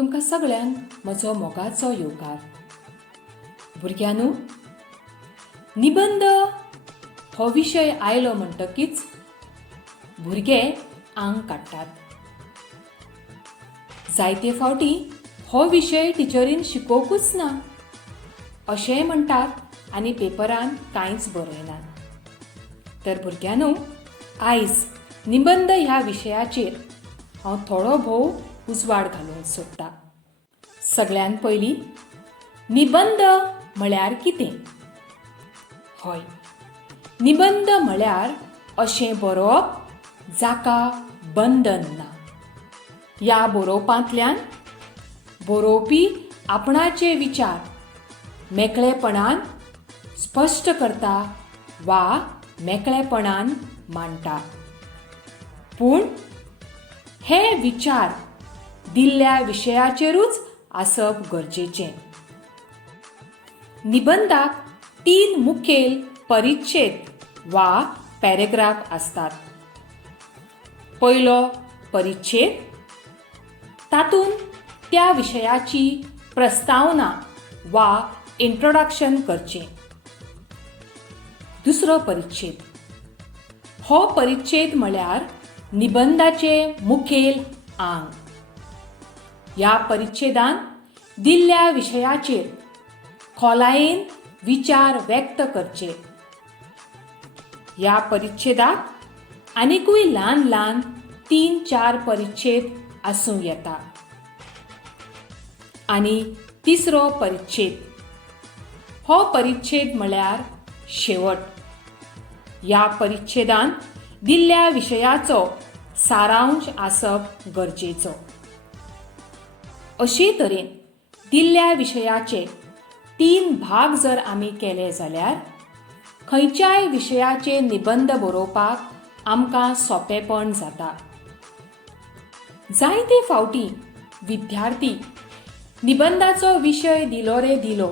तुमकां सगळ्यांक म्हजो मोगाचो येवकार. भुरग्यांनो, निबंध हो विशय आयलो म्हणटकीच भुरगे आंग काडटात. जायते फावटी हो विशय टिचरीन शिकोवंकूच ना अशेंय म्हणटात आनी पेपरान कांयच बरयनात. तर भुरग्यांनो, आयज निबंध ह्या विशयाचेर हांव थोडो भोव उजवाड घालूंक सोदतां. सगळ्यान पयलीं निबंध म्हळ्यार कितें? हय, निबंध म्हळ्यार अशें बरोवप जाका बंधन ना. ह्या बरोवपांतल्यान बरोवपी आपणाचे विचार मेकळेपणान स्पश्ट करता वा मेकळेपणान मांडटा. पूण हे विचार दिल्ल्या विशयाचेरूच आसप गरजेचें. निबंधाक 3 मुखेल परिच्छेद वा पॅरेग्राफ आसतात. पयलो परिच्छेद, तातूंत त्या विशयाची प्रस्तावना वा इंट्रोडक्शन करचें. दुसरो परिच्छेद, हो परिच्छेद म्हळ्यार निबंधाचे मुखेल आंग. ह्या परिच्छेदान दिल्ल्या विशयाचेर खोलायेन विचार व्यक्त करचे. ह्या परिच्छेदाक आनिकूय ल्हान ल्हान 3-4 परिच्छेद आसूं येता. आनी तिसरो परिच्छेद, हो परिच्छेद म्हळ्यार शेवट. ह्या परिच्छेदान दिल्ल्या विशयाचो सारांश आसप गरजेचो. अशे तरेन दिल्ल्या विशयाचे 3 भाग जर आमी केले जाल्यार खंयच्याय विशयाचे निबंध बरोवपाक आमकां सोंपेपण जाता. जायते फावटी विद्यार्थी निबंधाचो विशय दिलो रे दिलो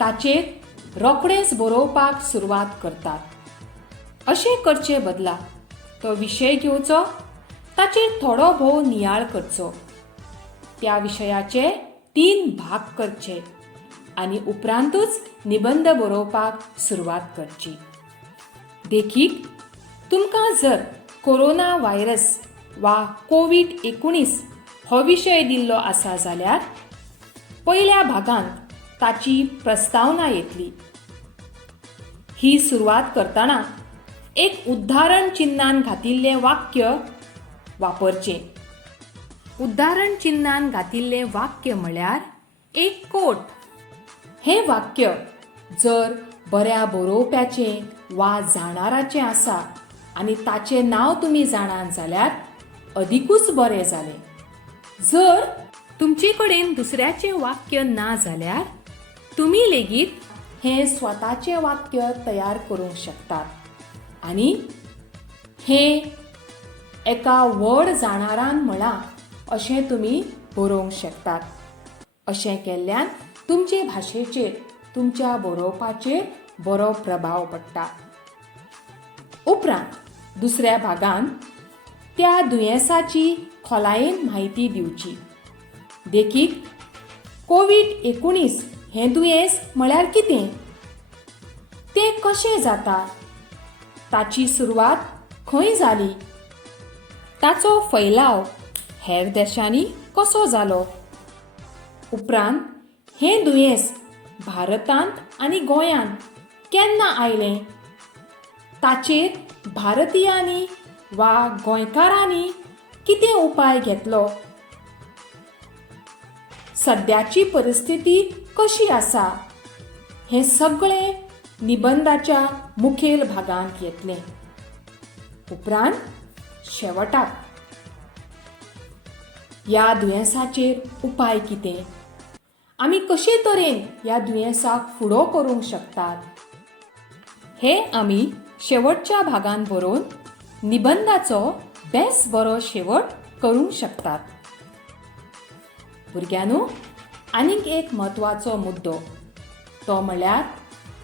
ताचेर रोखडेंच बरोवपाक सुरवात करतात. अशें करचे बदला तो विशय घेवचो, ताचेर थोडो भोव नियाळ करचो, त्या विशयाचे 3 भाग करचे आनी उपरांतूच निबंध बरोवपाक सुरवात करची. देखीक तुमकां जर कोरोना व्हायरस वा कोविड-19 हो विशय दिल्लो आसा जाल्यार पयल्या भागांत ताची प्रस्तावना येतली. ही सुरवात करतना एक उद्धारण चिन्हान घातिल्लें वाक्य वापरचें. उद्धारण चिन्हान घातिल्लें वाक्य म्हळ्यार एक कोट. हें वाक्य जर बऱ्या बरोवप्याचें वा जाणाराचें आसा आनी ताचें नांव तुमी जाणात जाल्यार अदिकूच बरें जालें. जर तुमचे कडेन दुसऱ्याचें वाक्य ना जाल्यार तुमी लेगीत हें स्वताचें वाक्य तयार करूंक शकतात आनी हें एका व्हड जाणारान म्हणा अशें तुमी बरोवंक शकतात. अशें केल्ल्यान तुमचे भाशेचेर, तुमच्या बरोवपाचेर बरो प्रभाव पडटा. उपरांत दुसऱ्या भागांत त्या दुयेंसाची खोलायेन म्हायती दिवची. देखीक कोविड-19 हें दुयेंस म्हळ्यार कितें? तें कशें जाता? ताची सुरवात खंय जाली? ताचो फैलाव हेर देशांनी कसो जालो? उपरांत हें दुयेंस भारतांत आनी गोंयांत केन्ना आयलें? ताचेर भारतीयांनी वा गोंयकारांनी कितें उपाय घेतलो? सद्याची परिस्थिती कशी आसा? हें सगळें निबंधाच्या मुखेल भागांत येतलें. उपरांत शेवटाक ह्या दुयेंसाचेर उपाय कितें? आमी कशे तरेन ह्या दुयेंसाक फुडो करूंक शकतात? हें आमी शेवटच्या भागांत बरोवन निबंधाचो बेस बरो शेवट करूंक शकतात. भुरग्यांनो, आनीक एक म्हत्वाचो मुद्दो, तो म्हळ्यार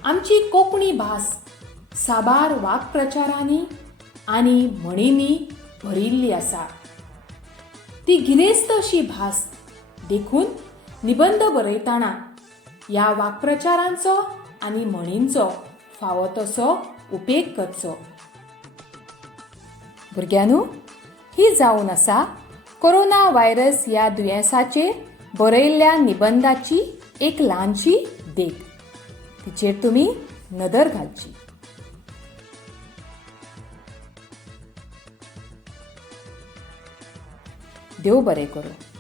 आमची कोंकणी भास साबार वाक्प्रचारांनी आनी म्हणींनी भरिल्ली आसा. ती गिरेस्त अशी भास देखून निबंध बरयतना ह्या वाक्प्रचारांचो आनी म्हणींचो फावो तसो उपेग करचो. भुरग्यांनो, ही जावन आसा कोरोना व्हायरस ह्या दुयेंसाचेर बरयल्ल्या निबंधाची एक ल्हानशी देख. तिचेर तुमी नदर घालची. देव बरें करूं.